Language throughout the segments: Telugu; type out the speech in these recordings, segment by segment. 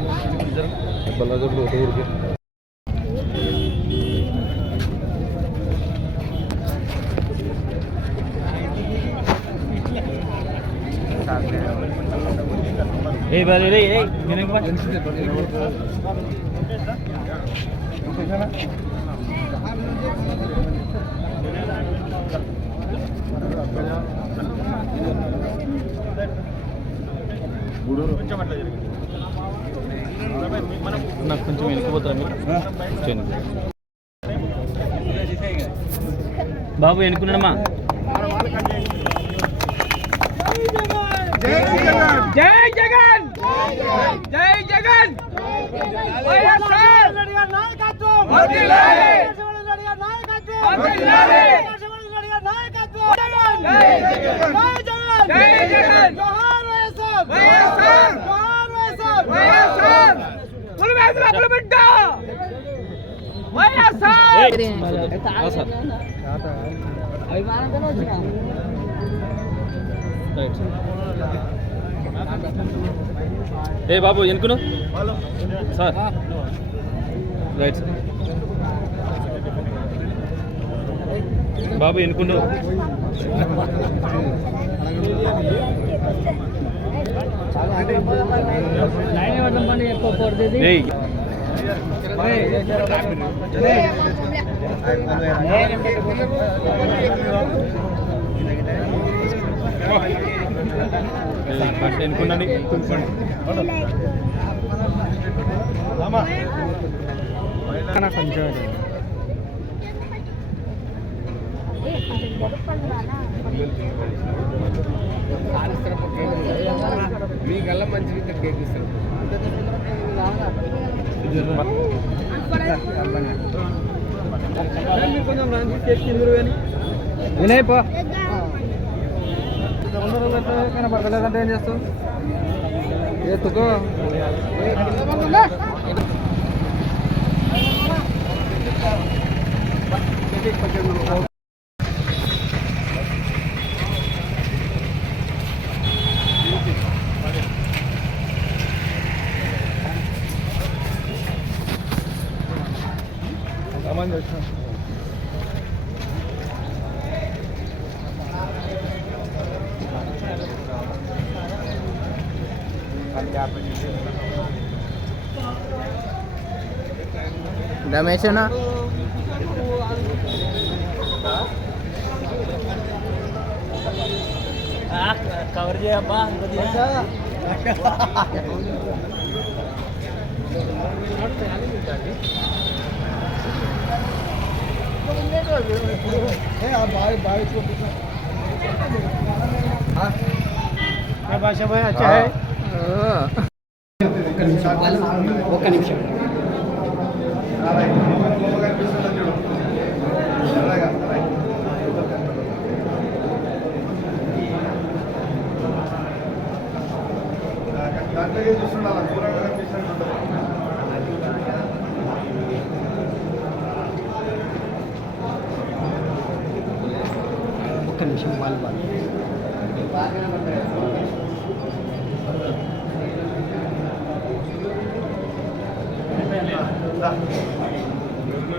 వైఎస్ఆర్ జోహార్ వైఎస్ఆర్ పులివేంద్ర పులిబిడ్డ పులివేంద్ర పులిబిడ్డ పులివేంద్ర పులిబిడ్డ వైఎస్ఆర్ రాయలసీమ ముద్దు బిడ్డ చేసినా చేసినా ఏ బాలి రే ఏ నేను నాకు కొంచెం వెళ్ళిపోతారా మీరు? బాబు ఎన్నుకున్నాడమ్మా? జై జగన్! జై జగన్! నాయకత్వం జై జగన్! జై జగన్! ఏ బాబు ఎనుకును సార్. Right sir. బాబు ఎనుకుండు ఫస్ట్ ఎన్నుకున్నాను ఎనుకుండండి కొంచెం మీకల్లా మంచి విద్య కేక్ ఇస్తాను వినయ్ పో. పడలేదంటే ఏం చేస్తావు ఎత్తుకో Damesena Ah, kau apa? Apa? Apa? ఒక్క నిమిషం ఒక్క నిమిషం వాళ్ళు వాళ్ళు ఫస్ట్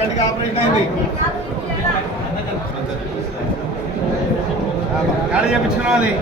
కంటికి ఆపరేషన్ అయింది. ఎక్కడ చేపించుకున్నావు అది?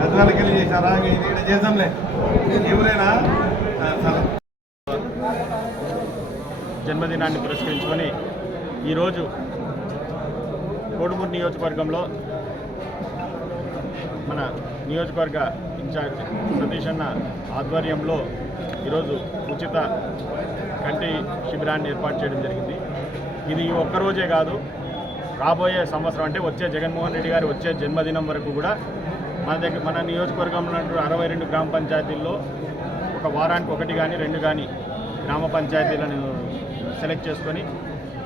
గద్వాలకి వెళ్ళి చేశారా? ఇక్కడ చేద్దాంలే. ఎవరైనా సరే. జన్మదినాన్ని పురస్కరించుకొని ఈరోజు కోడుమూరు నియోజకవర్గంలో మన నియోజకవర్గ ఇన్ఛార్జ్ సతీష్ అన్న ఆధ్వర్యంలో ఈరోజు ఉచిత కంటి శిబిరాన్ని ఏర్పాటు చేయడం జరిగింది. ఇది ఒక్కరోజే కాదు రాబోయే సంవత్సరం అంటే వచ్చే జగన్మోహన్ రెడ్డి గారి వచ్చే జన్మదినం వరకు కూడా మన దగ్గర మన నియోజకవర్గంలో అరవై రెండు గ్రామ పంచాయతీల్లో ఒక వారానికి ఒకటి కానీ రెండు కానీ గ్రామ పంచాయతీలను సెలెక్ట్ చేసుకొని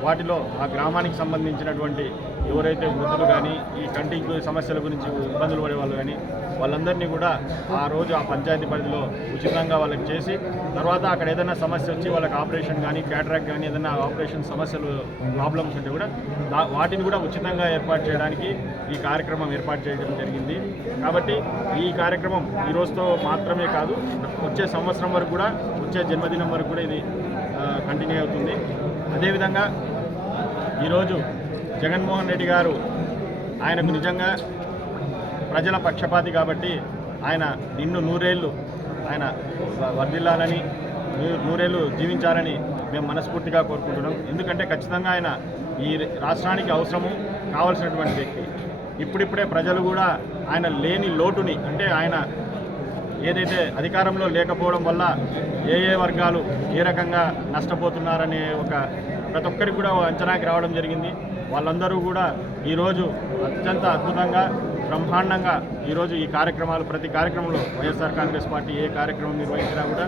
వాటిలో ఆ గ్రామానికి సంబంధించినటువంటి ఎవరైతే వృద్ధులు కానీ ఈ కంటి సమస్యల గురించి ఇబ్బందులు పడే వాళ్ళు కానీ వాళ్ళందరినీ కూడా ఆ రోజు ఆ పంచాయతీ పరిధిలో ఉచితంగా వాళ్ళకి చేసి తర్వాత అక్కడ ఏదైనా సమస్య వచ్చి వాళ్ళకి ఆపరేషన్ కానీ క్యాటరాక్ట్ కానీ ఏదైనా ఆపరేషన్ సమస్యలు ప్రాబ్లమ్స్ ఉంటే కూడా వాటిని కూడా ఉచితంగా ఏర్పాటు చేయడానికి ఈ కార్యక్రమం ఏర్పాటు చేయడం జరిగింది. కాబట్టి ఈ కార్యక్రమం ఈ రోజుతో మాత్రమే కాదు వచ్చే సంవత్సరం వరకు కూడా వచ్చే జన్మదినం వరకు కూడా ఇది కంటిన్యూ అవుతుంది. అదేవిధంగా ఈరోజు జగన్మోహన్ రెడ్డి గారు ఆయనకు నిజంగా ప్రజల పక్షపాతి కాబట్టి ఆయన నిన్ను నూరేళ్ళు ఆయన వర్ధిల్లాలని నూరేళ్ళు జీవించాలని మేము మనస్ఫూర్తిగా కోరుకుంటున్నాం. ఎందుకంటే ఖచ్చితంగా ఆయన ఈ రాష్ట్రానికి అవసరము కావాల్సినటువంటి వ్యక్తి. ఇప్పుడిప్పుడే ప్రజలు కూడా ఆయన లేని లోటుని అంటే ఆయన ఏదైతే అధికారంలో లేకపోవడం వల్ల ఏ ఏ వర్గాలు ఏ రకంగా నష్టపోతున్నారనే ఒక ప్రతి ఒక్కరికి కూడా అంచనాకి రావడం జరిగింది. వాళ్ళందరూ కూడా ఈరోజు అత్యంత అద్భుతంగా బ్రహ్మాండంగా ఈరోజు ఈ కార్యక్రమాలు ప్రతి కార్యక్రమంలో వైఎస్ఆర్ కాంగ్రెస్ పార్టీ ఏ కార్యక్రమం నిర్వహించినా కూడా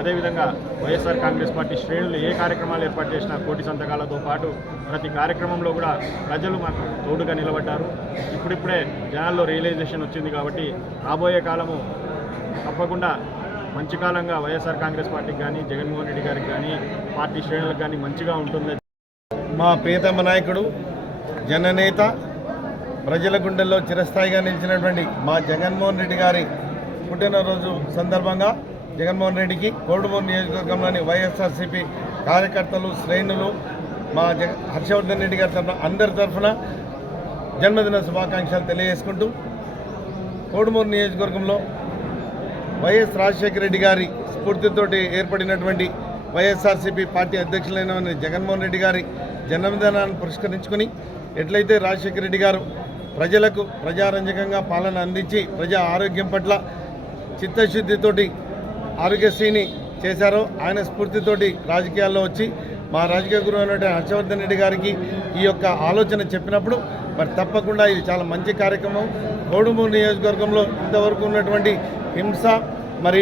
అదేవిధంగా వైఎస్ఆర్ కాంగ్రెస్ పార్టీ శ్రేణులు ఏ కార్యక్రమాలు ఏర్పాటు చేసినా కోటి సంతకాలతో పాటు ప్రతి కార్యక్రమంలో కూడా ప్రజలు మాకు తోడుగా నిలబడ్డారు. ఇప్పుడిప్పుడే జనాల్లో రియలైజేషన్ వచ్చింది కాబట్టి రాబోయే కాలము తప్పకుండా మంచి కాలంగా వైఎస్ఆర్ కాంగ్రెస్ పార్టీకి కానీ జగన్మోహన్ రెడ్డి గారికి కానీ పార్టీ శ్రేణులకు కానీ మంచిగా ఉంటుంది. మా ప్రియతమ నాయకుడు జననేత ప్రజల గుండెల్లో చిరస్థాయిగా నిలిచినటువంటి మా జగన్మోహన్ రెడ్డి గారి పుట్టినరోజు సందర్భంగా జగన్మోహన్ రెడ్డికి కోడుమూరు నియోజకవర్గంలోని వైఎస్ఆర్సీపీ కార్యకర్తలు శ్రేణులు మా జగ హర్షవర్ధన్ రెడ్డి గారి తరఫున అందరి తరఫున జన్మదిన శుభాకాంక్షలు తెలియజేసుకుంటూ కోడుమూరు నియోజకవర్గంలో వైఎస్ రాజశేఖర రెడ్డి గారి స్ఫూర్తితోటి ఏర్పడినటువంటి వైఎస్ఆర్సీపీ పార్టీ అధ్యక్షులైన జగన్మోహన్ రెడ్డి గారి జన్మదినాన్ని పురస్కరించుకొని ఎట్లయితే రాజశేఖర రెడ్డి గారు ప్రజలకు ప్రజారంజకంగా పాలన అందించి ప్రజా ఆరోగ్యం పట్ల చిత్తశుద్ధితోటి ఆరోగ్యశ్రీని చేశారో ఆయన స్ఫూర్తితోటి రాజకీయాల్లో వచ్చి మా రాజకీయ గురువు అయినటువంటి హర్షవర్ధన్ రెడ్డి గారికి ఈ యొక్క ఆలోచన చెప్పినప్పుడు మరి తప్పకుండా ఇది చాలా మంచి కార్యక్రమం. కోడుమూరు నియోజకవర్గంలో ఇంతవరకు ఉన్నటువంటి హింస మరి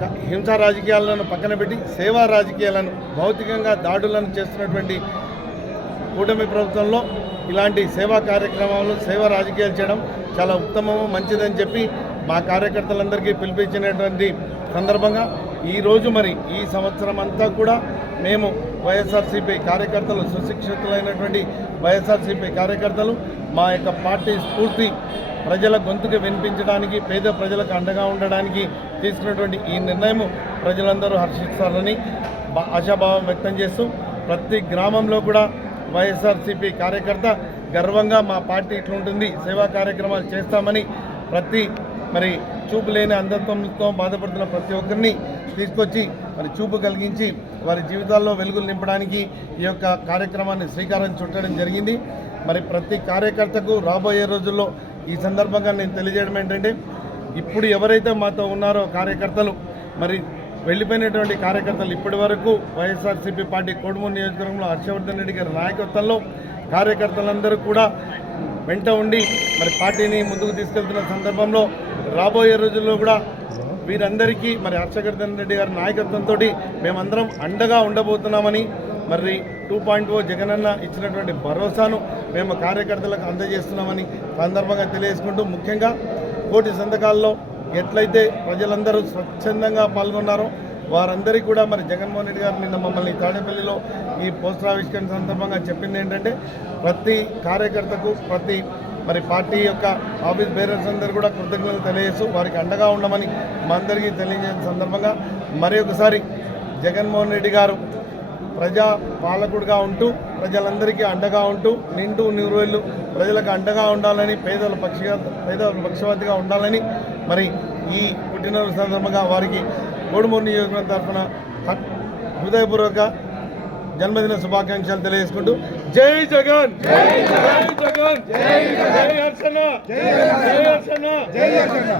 హింస హింసా రాజకీయాలను పక్కన పెట్టి సేవా రాజకీయాలను భౌతికంగా దాడులను చేస్తున్నటువంటి కూటమి ప్రభుత్వంలో ఇలాంటి సేవా కార్యక్రమాలు సేవా రాజకీయాలు చేయడం చాలా ఉత్తమము మంచిదని చెప్పి మా కార్యకర్తలందరికీ పిలిపించినటువంటి సందర్భంగా ఈరోజు మరి ఈ సంవత్సరం అంతా కూడా మేము వైఎస్ఆర్సీపీ కార్యకర్తలు సుశిక్షితులైనటువంటి వైఎస్ఆర్సీపీ కార్యకర్తలు మా యొక్క పార్టీ స్ఫూర్తి ప్రజల గొంతుకు వినిపించడానికి పేద ప్రజలకు అండగా ఉండడానికి తీసుకున్నటువంటి ఈ నిర్ణయము ప్రజలందరూ హర్షిస్తారని ఆశాభావం వ్యక్తం చేస్తూ ప్రతి గ్రామంలో కూడా వైఎస్ఆర్సీపీ కార్యకర్త గర్వంగా మా పార్టీ ఇట్లుంటుంది సేవా కార్యక్రమాలు చేస్తామని ప్రతి మరి చూపు లేని అంధత్వంతో బాధపడుతున్న ప్రతి ఒక్కరిని తీసుకొచ్చి మరి చూపు కలిగించి వారి జీవితాల్లో వెలుగులు నింపడానికి ఈ యొక్క కార్యక్రమాన్ని శ్రీకారం చుట్టడం జరిగింది. మరి ప్రతి కార్యకర్తకు రాబోయే రోజుల్లో ఈ సందర్భంగా నేను తెలియజేయడం ఏంటంటే ఇప్పుడు ఎవరైతే మాతో ఉన్నారో కార్యకర్తలు మరి వెళ్ళిపోయినటువంటి కార్యకర్తలు ఇప్పటి వరకు వైఎస్ఆర్సీపీ పార్టీ కోడుమూరు నియోజకవర్గంలో హర్షవర్ధన్ రెడ్డి గారి నాయకత్వంలో కార్యకర్తలందరూ కూడా వెంట ఉండి మరి పార్టీని ముందుకు తీసుకెళ్తున్న సందర్భంలో రాబోయే రోజుల్లో కూడా వీరందరికీ మరి హర్షవర్ధన్ రెడ్డి గారి నాయకత్వంతో మేమందరం అండగా ఉండబోతున్నామని మరి టూ పాయింట్ ఓ జగనన్న ఇచ్చినటువంటి భరోసాను మేము కార్యకర్తలకు అందజేస్తున్నామని సందర్భంగా తెలియజేసుకుంటూ ముఖ్యంగా కోటి సంతకాల్లో ఎట్లయితే ప్రజలందరూ స్వచ్ఛందంగా పాల్గొన్నారో వారందరికీ కూడా మరి జగన్మోహన్ రెడ్డి గారు నిన్న మమ్మల్ని తాడేపల్లిలో ఈ పోస్టర్ ఆవిష్కరణ సందర్భంగా చెప్పింది ఏంటంటే ప్రతి కార్యకర్తకు ప్రతి మరి పార్టీ యొక్క ఆఫీస్ బేరర్స్ అందరూ కూడా కృతజ్ఞతలు తెలియజేస్తూ వారికి అండగా ఉండమని మా అందరికీ తెలియజేసిన సందర్భంగా మరి ఒకసారి జగన్మోహన్ రెడ్డి గారు ప్రజా పాలకుడుగా ఉంటూ ప్రజలందరికీ అండగా ఉంటూ నిండు నూరేళ్ళు ప్రజలకు అండగా ఉండాలని పేదల పక్షిగా పేదల పక్షవాతిగా ఉండాలని మరి ఈ పుట్టినరోజు సందర్భంగా వారికి గోడుమూరు నియోజకవర్గం తరఫున హృదయపూర్వక జన్మదిన శుభాకాంక్షలు తెలియజేసుకుంటూ జై జగన్! జై జగన్! జై హర్షణ! జై హర్షణ! జై హర్షణ!